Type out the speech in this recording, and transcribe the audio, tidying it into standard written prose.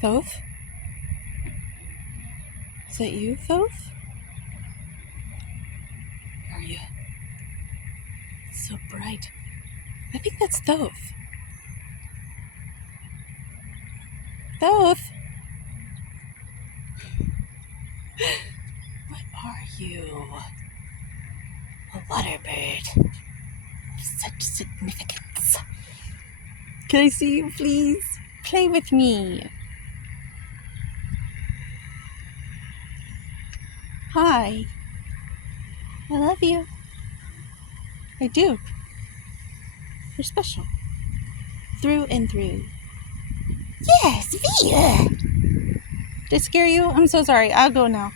Thoth? Is that you, Thoth? Where are you? It's so bright. I think that's Thoth. Thoth? What are you? A water bird of such significance. Can I see you, please? Play with me. Hi. I love you. I do. You're special. Through and through. Yes, Via. Did I scare you? I'm so sorry. I'll go now.